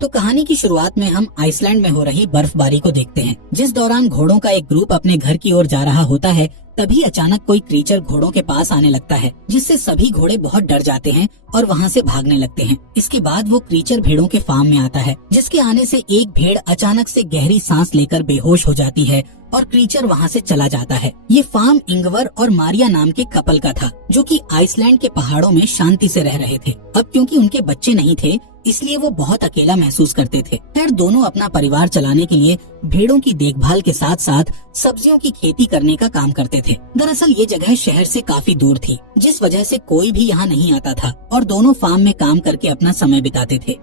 तो कहानी की शुरुआत में हम आइसलैंड में हो रही बर्फबारी को देखते हैं। जिस दौरान घोड़ों का एक ग्रुप अपने घर की ओर जा रहा होता है, तभी अचानक कोई क्रीचर घोड़ों के पास आने लगता है, जिससे सभी घोड़े बहुत डर जाते हैं और वहाँ से भागने लगते हैं। इसके बाद वो क्रीचर भेड़ों के फार्म में आता है, जिसके आने से एक भेड़ अचानक से गहरी सांस लेकर बेहोश हो जाती है और क्रीचर वहाँ से चला जाता है। ये फार्म इंगवर और मारिया नाम के कपल का था, जो कि आइसलैंड के पहाड़ों में शांति से रह रहे थे। अब क्योंकि उनके बच्चे नहीं थे, इसलिए वो बहुत अकेला महसूस करते थे। खैर, दोनों अपना परिवार चलाने के लिए भेड़ों की देखभाल के साथ साथ सब्जियों की खेती करने का काम करते थे। दरअसल ये जगह शहर से काफी दूर थी, जिस वजह से कोई भी यहाँ नहीं आता था और दोनों फार्म में काम करके अपना समय बिताते थे।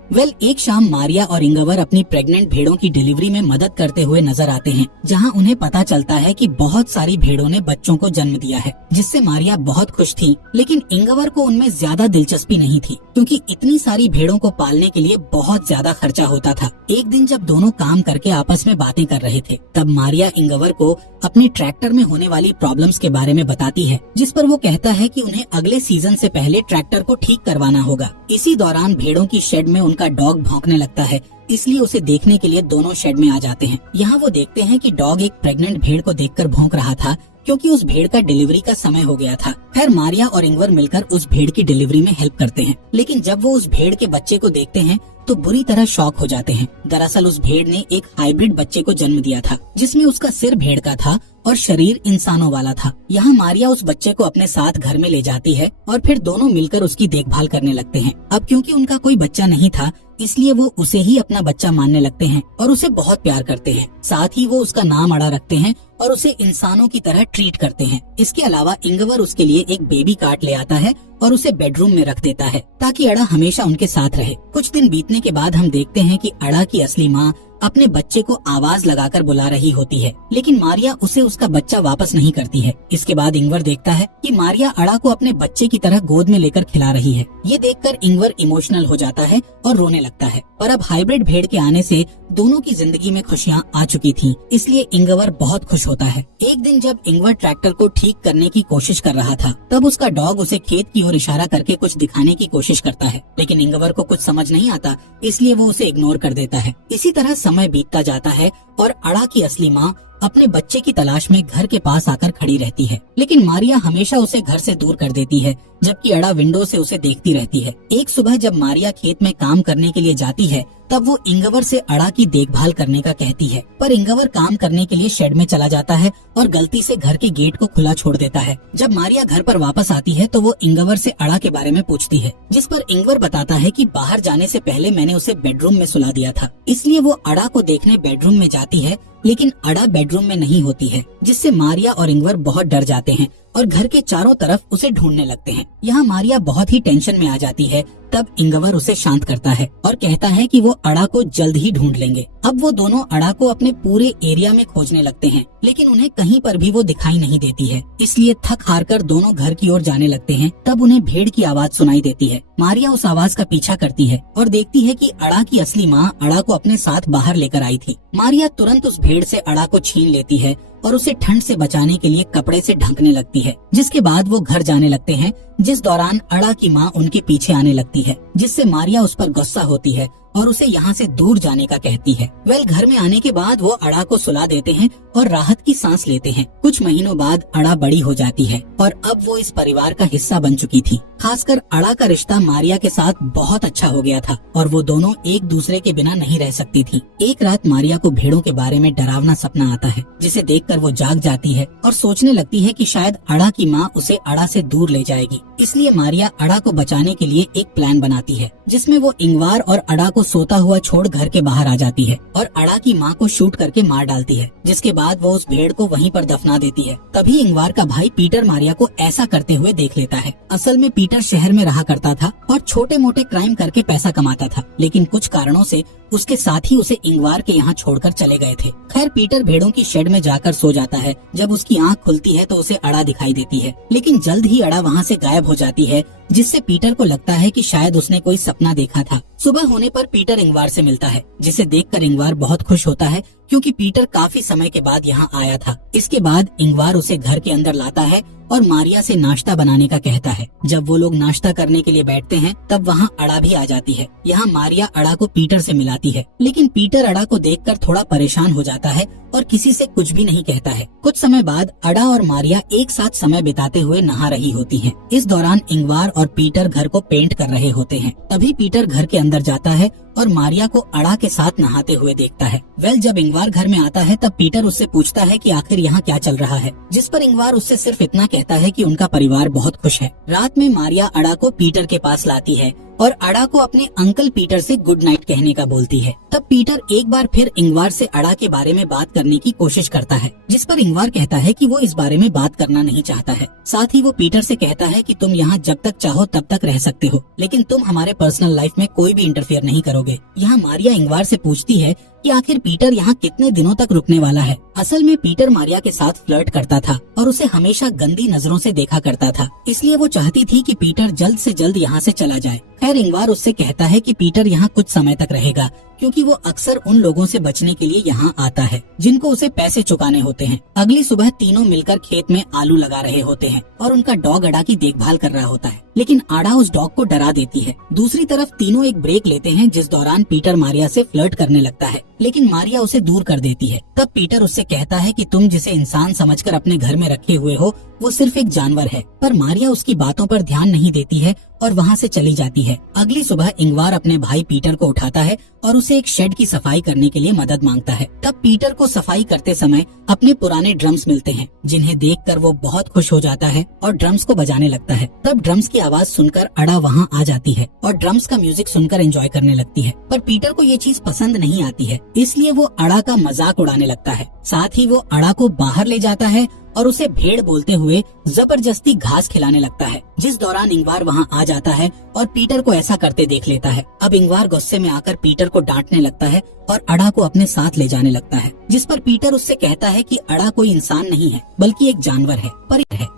एक शाम मारिया और इंगवर अपनी प्रेग्नेंट भेड़ों की डिलीवरी में मदद करते हुए नजर आते हैं, जहाँ उन्हें पता चलता है कि बहुत सारी भेड़ों ने बच्चों को जन्म दिया है, जिससे मारिया बहुत खुश थी। लेकिन इंगवर को उनमें ज्यादा दिलचस्पी नहीं थी, क्योंकि इतनी सारी भेड़ों को पालने के लिए बहुत ज्यादा खर्चा होता था। एक दिन जब दोनों काम करके आपस में बातें कर रहे थे, तब मारिया इंगवर को अपने ट्रैक्टर में होने वाली प्रॉब्लम्स के बारे में बताती है, जिस पर वो कहता है कि उन्हें अगले सीजन से पहले ट्रैक्टर को ठीक करवाना होगा। इसी दौरान भेड़ों की शेड में उनका डॉग भौंकने लगता है, इसलिए उसे देखने के लिए दोनों शेड में आ जाते हैं। यहाँ वो देखते हैं कि डॉग एक प्रेग्नेंट भेड़ को देखकर भौंक रहा था, क्योंकि उस भेड़ का डिलीवरी का समय हो गया था। खैर, मारिया और इंगवर मिलकर उस भेड़ की डिलीवरी में हेल्प करते हैं, लेकिन जब वो उस भेड़ के बच्चे को देखते हैं तो बुरी तरह शॉक हो जाते हैं। दरअसल उस भेड़ ने एक हाइब्रिड बच्चे को जन्म दिया था, जिसमें उसका सिर भेड़ का था और शरीर इंसानों वाला था। यहाँ मारिया उस बच्चे को अपने साथ घर में ले जाती है और फिर दोनों मिलकर उसकी देखभाल करने लगते हैं। अब क्योंकि उनका कोई बच्चा नहीं था, इसलिए वो उसे ही अपना बच्चा मानने लगते हैं और उसे बहुत प्यार करते हैं। साथ ही वो उसका नाम अड़ा रखते हैं और उसे इंसानों की तरह ट्रीट करते हैं। इसके अलावा इंगवर उसके लिए एक बेबी कार्ट ले आता है और उसे बेडरूम में रख देता है, ताकि अड़ा हमेशा उनके साथ रहे। कुछ दिन बीतने के बाद हम देखते हैं कि अड़ा की असली माँ अपने बच्चे को आवाज लगाकर बुला रही होती है, लेकिन मारिया उसे उसका बच्चा वापस नहीं करती है। इसके बाद इंगवर देखता है कि मारिया अड़ा को अपने बच्चे की तरह गोद में लेकर खिला रही है। ये देखकर इंगवर इमोशनल हो जाता है और रोने लगता है। पर अब हाइब्रिड भेड़ के आने से दोनों की जिंदगी में खुशियाँ आ चुकी थी, इसलिए इंगवर बहुत खुश होता है। एक दिन जब इंगवर ट्रैक्टर को ठीक करने की कोशिश कर रहा था, तब उसका डॉग उसे खेत की ओर इशारा करके कुछ दिखाने की कोशिश करता है, लेकिन इंगवर को कुछ समझ नहीं आता, इसलिए वो उसे इग्नोर कर देता है। इसी तरह समय बीतता जाता है और अड़ा की असली माँ अपने बच्चे की तलाश में घर के पास आकर खड़ी रहती है, लेकिन मारिया हमेशा उसे घर से दूर कर देती है, जबकि अड़ा विंडो से उसे देखती रहती है। एक सुबह जब मारिया खेत में काम करने के लिए जाती है, तब वो इंगवर से अड़ा की देखभाल करने का कहती है, पर इंगवर काम करने के लिए शेड में चला जाता है और गलती से घर के गेट को खुला छोड़ देता है। जब मारिया घर पर वापस आती है तो वो इंगवर से अड़ा के बारे में पूछती है, जिस पर इंगवर बताता है कि बाहर जाने से पहले मैंने उसे बेडरूम में सुला दिया था। इसलिए वो अड़ा को देखने बेडरूम में जाती है, लेकिन अड़ा बेडरूम में नहीं होती है, जिससे मारिया और इंगवर बहुत डर जाते हैं और घर के चारों तरफ उसे ढूंढने लगते हैं। यहाँ मारिया बहुत ही टेंशन में आ जाती है। तब इंगवर उसे शांत करता है और कहता है कि वो अड़ा को जल्द ही ढूंढ लेंगे। अब वो दोनों अड़ा को अपने पूरे एरिया में खोजने लगते हैं, लेकिन उन्हें कहीं पर भी वो दिखाई नहीं देती है। इसलिए थक हार कर दोनों घर की ओर जाने लगते हैं। तब उन्हें भेड़ की आवाज सुनाई देती है। मारिया उस आवाज का पीछा करती है और देखती है कि अड़ा की असली माँ अड़ा को अपने साथ बाहर लेकर आई थी। मारिया तुरंत उस भेड़ से अड़ा को छीन लेती है और उसे ठंड से बचाने के लिए कपड़े से ढकने लगती है। जिसके बाद वो घर जाने लगते हैं, जिस दौरान अड़ा की माँ उनके पीछे आने लगती है, जिससे मारिया उस पर गुस्सा होती है और उसे यहाँ से दूर जाने का कहती है। घर में आने के बाद वो अड़ा को सुला देते हैं और राहत की सांस लेते हैं। कुछ महीनों बाद अड़ा बड़ी हो जाती है और अब वो इस परिवार का हिस्सा बन चुकी थी। खासकर अड़ा का रिश्ता मारिया के साथ बहुत अच्छा हो गया था और वो दोनों एक दूसरे के बिना नहीं रह सकती थी। एक रात मारिया को भेड़ों के बारे में डरावना सपना आता है, जिसे देखकर वो जाग जाती है और सोचने लगती है कि शायद अड़ा की माँ उसे अड़ा से दूर ले जाएगी। इसलिए मारिया अड़ा को बचाने के लिए एक प्लान बनाती है, जिसमें वो इंगवार और अड़ा को सोता हुआ छोड़ घर के बाहर आ जाती है और अड़ा की माँ को शूट करके मार डालती है। जिसके बाद वो उस भेड़ को वहीं पर दफना देती है। तभी इंगवार का भाई पीटर मारिया को ऐसा करते हुए देख लेता है। असल में पीटर शहर में रहा करता था और छोटे मोटे क्राइम करके पैसा कमाता था, लेकिन कुछ कारणों से उसके साथी उसे इंगवार के यहाँ छोड़कर चले गए थे। खैर, पीटर भेड़ों की शेड में जाकर सो जाता है। जब उसकी आँख खुलती है तो उसे अड़ा दिखाई देती है, लेकिन जल्द ही अड़ा वहाँ से गायब हो जाती है, जिससे पीटर को लगता है कि शायद उसने कोई सपना देखा था। सुबह होने पर पीटर इंगवार से मिलता है, जिसे देखकर इंगवार बहुत खुश होता है, क्योंकि पीटर काफी समय के बाद यहाँ आया था। इसके बाद इंगवार उसे घर के अंदर लाता है और मारिया से नाश्ता बनाने का कहता है। जब वो लोग नाश्ता करने के लिए बैठते हैं, तब वहाँ अड़ा भी आ जाती है। यहाँ मारिया अड़ा को पीटर से मिलाती जाती है। लेकिन पीटर अड़ा को देखकर थोड़ा परेशान हो जाता है और किसी से कुछ भी नहीं कहता है। कुछ समय बाद अड़ा और मारिया एक साथ समय बिताते हुए नहा रही होती हैं। इस दौरान इंगवार और पीटर घर को पेंट कर रहे होते हैं। तभी पीटर घर के अंदर जाता है और मारिया को अड़ा के साथ नहाते हुए देखता है। जब इंगवार घर में आता है तब पीटर उससे पूछता है कि आखिर यहाँ क्या चल रहा है, जिस पर इंगवार उससे सिर्फ इतना कहता है कि उनका परिवार बहुत खुश है। रात में मारिया अड़ा को पीटर के पास लाती है और अड़ा को अपने अंकल पीटर से गुड नाइट कहने का बोलती है। तब पीटर एक बार फिर इंगवार से अड़ा के बारे में बात करने की कोशिश करता है, जिस पर इंगवार कहता है कि वो इस बारे में बात करना नहीं चाहता है। साथ ही वो पीटर से कहता है कि तुम यहाँ जब तक चाहो तब तक रह सकते हो, लेकिन तुम हमारे पर्सनल लाइफ में कोई भी इंटरफेयर नहीं करोगे। यहाँ मारिया इंगवार से पूछती है कि आखिर पीटर यहाँ कितने दिनों तक रुकने वाला है। असल में पीटर मारिया के साथ फ्लर्ट करता था और उसे हमेशा गंदी नजरों से देखा करता था, इसलिए वो चाहती थी कि पीटर जल्द से जल्द यहाँ से चला जाए। खैर इंगवार उससे कहता है कि पीटर यहाँ कुछ समय तक रहेगा, क्योंकि वो अक्सर उन लोगों से बचने के लिए यहाँ आता है जिनको उसे पैसे चुकाने होते हैं। अगली सुबह तीनों मिलकर खेत में आलू लगा रहे होते हैं और उनका डॉग अड़ा की देखभाल कर रहा होता है, लेकिन अड़ा उस डॉग को डरा देती है। दूसरी तरफ तीनों एक ब्रेक लेते हैं, जिस दौरान पीटर मारिया से फ्लर्ट करने लगता है, लेकिन मारिया उसे दूर कर देती है। तब पीटर उससे कहता है कि तुम जिसे इंसान समझकर अपने घर में रखे हुए हो वो सिर्फ एक जानवर है, पर मारिया उसकी बातों पर ध्यान नहीं देती है और वहाँ से चली जाती है। अगली सुबह इंगवार अपने भाई पीटर को उठाता है और उसे एक शेड की सफाई करने के लिए मदद मांगता है। तब पीटर को सफाई करते समय अपने पुराने ड्रम्स मिलते हैं, जिन्हें देखकर वो बहुत खुश हो जाता है और ड्रम्स को बजाने लगता है। तब ड्रम्स की आवाज सुनकर अड़ा वहाँ आ जाती है और ड्रम्स का म्यूजिक सुनकर एंजॉय करने लगती है, पर पीटर को ये चीज पसंद नहीं आती है, इसलिए वो अड़ा का मजाक उड़ाने लगता है। साथ ही वो अड़ा को बाहर ले जाता है और उसे भेड़ बोलते हुए जबरदस्ती घास खिलाने लगता है, जिस दौरान इंगवार वहाँ आ जाता है और पीटर को ऐसा करते देख लेता है। अब इंगवार गुस्से में आकर पीटर को डांटने लगता है और अड़ा को अपने साथ ले जाने लगता है, जिस पर पीटर उससे कहता है कि अड़ा कोई इंसान नहीं है बल्कि एक जानवर है।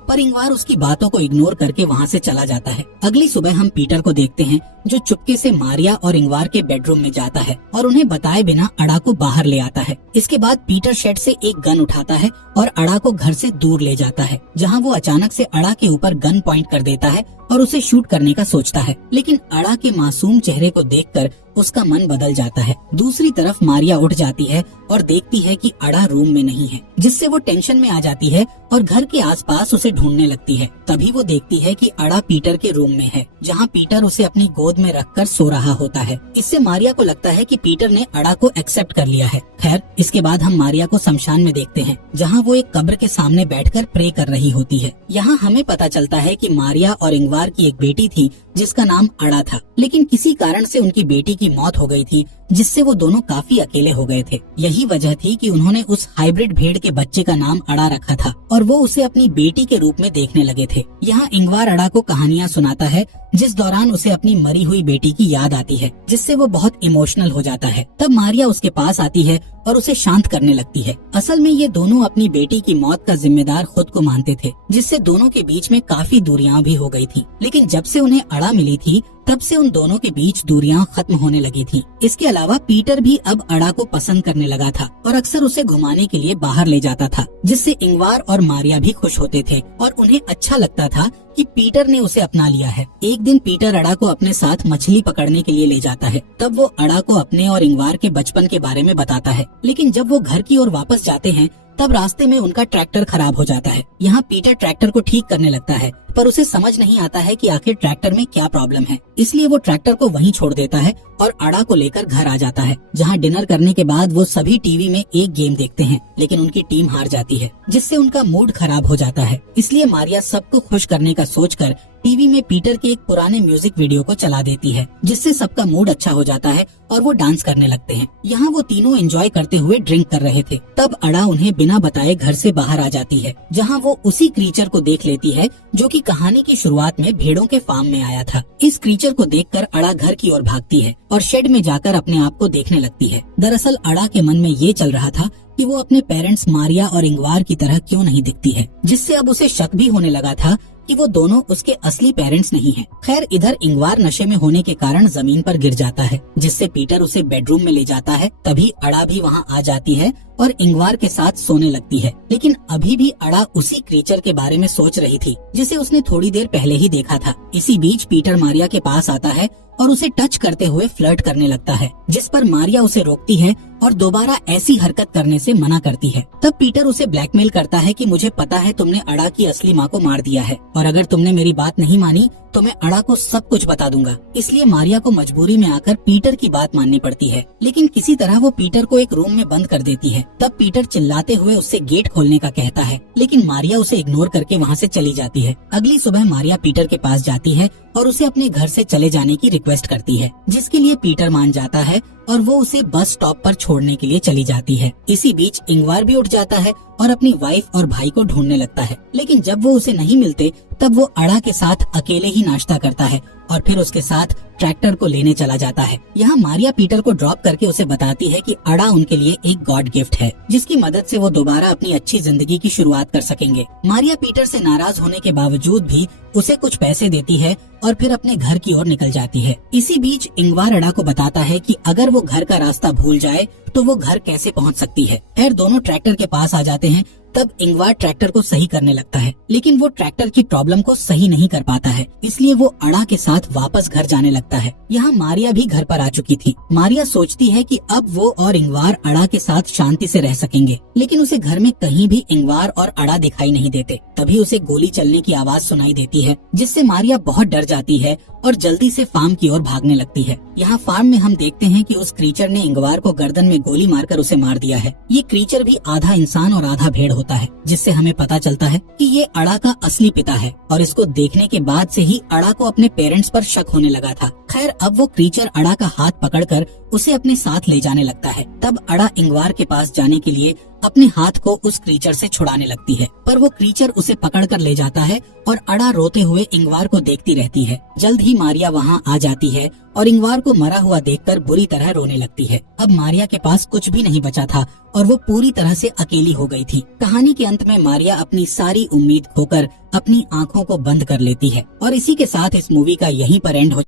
पर इंगवार उसकी बातों को इग्नोर करके वहाँ से चला जाता है। अगली सुबह हम पीटर को देखते हैं जो चुपके से मारिया और इंगवार के बेडरूम में जाता है और उन्हें बताए बिना अड़ा को बाहर ले आता है। इसके बाद पीटर शेड से एक गन उठाता है और अड़ा को घर से दूर ले जाता है, जहाँ वो अचानक से अड़ा के ऊपर गन पॉइंट कर देता है और उसे शूट करने का सोचता है, लेकिन अड़ा के मासूम चेहरे को देखकर उसका मन बदल जाता है। दूसरी तरफ मारिया उठ जाती है और देखती है कि अड़ा रूम में नहीं है, जिससे वो टेंशन में आ जाती है और घर के आसपास उसे ढूंढने लगती है। तभी वो देखती है कि अड़ा पीटर के रूम में है, जहाँ पीटर उसे अपनी गोद में रखकर सो रहा होता है। इससे मारिया को लगता है कि पीटर ने अड़ा को एक्सेप्ट कर लिया है। खैर इसके बाद हम मारिया को शमशान में देखते हैं, जहाँ वो एक कब्र के सामने बैठकर प्रे कर रही होती है। यहाँ हमें पता चलता है कि मारिया और इंगवार की एक बेटी थी जिसका नाम अड़ा था, लेकिन किसी कारण से उनकी बेटी की मौत हो गई थी, जिससे वो दोनों काफी अकेले हो गए थे। यही वजह थी कि उन्होंने उस हाइब्रिड भेड़ के बच्चे का नाम अड़ा रखा था और वो उसे अपनी बेटी के रूप में देखने लगे थे। यहाँ इंगवार अड़ा को कहानियाँ सुनाता है, जिस दौरान उसे अपनी मरी हुई बेटी की याद आती है, जिससे वो बहुत इमोशनल हो जाता है। तब मारिया उसके पास आती है और उसे शांत करने लगती है। असल में ये दोनों अपनी बेटी की मौत का जिम्मेदार खुद को मानते थे, जिससे दोनों के बीच में काफी दूरियां भी हो गई थी। लेकिन जब से उन्हें अड़ा मिली थी तब से उन दोनों के बीच दूरियां खत्म होने लगी थी। इसके अलावा पीटर भी अब अड़ा को पसंद करने लगा था और अक्सर उसे घुमाने के लिए बाहर ले जाता था, जिससे इंगवार और मारिया भी खुश होते थे और उन्हें अच्छा लगता था कि पीटर ने उसे अपना लिया है। एक दिन पीटर अड़ा को अपने साथ मछली पकड़ने के लिए ले जाता है। तब वो अड़ा को अपने और इंगवार के बचपन के बारे में बताता है, लेकिन जब वो घर की ओर वापस जाते हैं तब रास्ते में उनका ट्रैक्टर खराब हो जाता है। यहाँ पीटर ट्रैक्टर को ठीक करने लगता है, पर उसे समझ नहीं आता है कि आखिर ट्रैक्टर में क्या प्रॉब्लम है, इसलिए वो ट्रैक्टर को वहीं छोड़ देता है और अड़ा को लेकर घर आ जाता है, जहाँ डिनर करने के बाद वो सभी टीवी में एक गेम देखते हैं, लेकिन उनकी टीम हार जाती है, जिससे उनका मूड खराब हो जाता है। इसलिए मारिया सबको खुश करने का सोचकर टीवी में पीटर के एक पुराने म्यूजिक वीडियो को चला देती है, जिससे सबका मूड अच्छा हो जाता है और वो डांस करने लगते हैं। यहाँ वो तीनों एंजॉय करते हुए ड्रिंक कर रहे थे। तब अड़ा उन्हें बिना बताए घर से बाहर आ जाती है, जहाँ वो उसी क्रीचर को देख लेती है जो कि कहानी की शुरुआत में भेड़ों के फार्म में आया था। इस क्रीचर को देखकर अड़ा घर की ओर भागती है और शेड में जाकर अपने आप को देखने लगती है। दरअसल अड़ा के मन में ये चल रहा था कि वो अपने पेरेंट्स मारिया और इंगवार की तरह क्यों नहीं दिखती है, जिससे अब उसे शक भी होने लगा था कि वो दोनों उसके असली पेरेंट्स नहीं हैं। खैर इधर इंगवार नशे में होने के कारण जमीन पर गिर जाता है, जिससे पीटर उसे बेडरूम में ले जाता है। तभी अड़ा भी वहाँ आ जाती है और इंगवार के साथ सोने लगती है। लेकिन अभी भी अड़ा उसी क्रीचर के बारे में सोच रही थी जिसे उसने थोड़ी देर पहले ही देखा था। इसी बीच पीटर मारिया के पास आता है और उसे टच करते हुए फ्लर्ट करने लगता है, जिस पर मारिया उसे रोकती है और दोबारा ऐसी हरकत करने से मना करती है। तब पीटर उसे ब्लैकमेल करता है कि मुझे पता है तुमने अड़ा की असली माँ को मार दिया है और अगर तुमने मेरी बात नहीं मानी तो मैं अड़ा को सब कुछ बता दूंगा। इसलिए मारिया को मजबूरी में आकर पीटर की बात माननी पड़ती है, लेकिन किसी तरह वो पीटर को एक रूम में बंद कर देती है। तब पीटर चिल्लाते हुए उससे गेट खोलने का कहता है, लेकिन मारिया उसे इग्नोर करके वहाँ से चली जाती है। अगली सुबह मारिया पीटर के पास जाती है और उसे अपने घर से चले जाने की रिक्वेस्ट करती है, जिसके लिए पीटर मान जाता है और वो उसे बस स्टॉप पर छोड़ने के लिए चली जाती है। इसी बीच इंगवार भी उठ जाता है और अपनी वाइफ और भाई को ढूंढने लगता है, लेकिन जब वो उसे नहीं मिलते तब वो अड़ा के साथ अकेले ही नाश्ता करता है और फिर उसके साथ ट्रैक्टर को लेने चला जाता है। यहाँ मारिया पीटर को ड्रॉप करके उसे बताती है कि अड़ा उनके लिए एक गॉड गिफ्ट है, जिसकी मदद से वो दोबारा अपनी अच्छी जिंदगी की शुरुआत कर सकेंगे। मारिया पीटर से नाराज होने के बावजूद भी उसे कुछ पैसे देती है और फिर अपने घर की ओर निकल जाती है। इसी बीच इंगवार अड़ा को बताता है कि अगर वो घर का रास्ता भूल जाए तो वो घर कैसे पहुंच सकती है। खैर दोनों ट्रैक्टर के पास आ जाते हैं। तब इंगवार ट्रैक्टर को सही करने लगता है, लेकिन वो ट्रैक्टर की प्रॉब्लम को सही नहीं कर पाता है, इसलिए वो अड़ा के साथ वापस घर जाने लगता है। यहाँ मारिया भी घर पर आ चुकी थी। मारिया सोचती है कि अब वो और इंगवार अड़ा के साथ शांति से रह सकेंगे, लेकिन उसे घर में कहीं भी इंगवार और अड़ा दिखाई नहीं देते। तभी उसे गोली चलने की आवाज सुनाई देती है, जिससे मारिया बहुत डर जाती है और जल्दी से फार्म की ओर भागने लगती है। यहाँ फार्म में हम देखते हैं कि उस क्रीचर ने इंगवार को गर्दन में गोली मारकर उसे मार दिया है। ये क्रीचर भी आधा इंसान और आधा भेड़ होता है, जिससे हमें पता चलता है कि ये अड़ा का असली पिता है और इसको देखने के बाद से ही अड़ा को अपने पेरेंट्स पर शक होने लगा था। खैर अब वो क्रीचर अड़ा का हाथ पकड़कर उसे अपने साथ ले जाने लगता है। तब अड़ा इंगवार के पास जाने के लिए अपने हाथ को उस क्रीचर से छुड़ाने लगती है, पर वो क्रीचर उसे पकड़कर ले जाता है और अड़ा रोते हुए इंगवार को देखती रहती है। जल्द ही मारिया वहाँ आ जाती है और इंगवार को मरा हुआ देखकर बुरी तरह रोने लगती है। अब मारिया के पास कुछ भी नहीं बचा था और वो पूरी तरह से अकेली हो गई थी। कहानी के अंत में मारिया अपनी सारी उम्मीद खोकर अपनी आँखों को बंद कर लेती है और इसी के साथ इस मूवी का यहीं पर एंड हो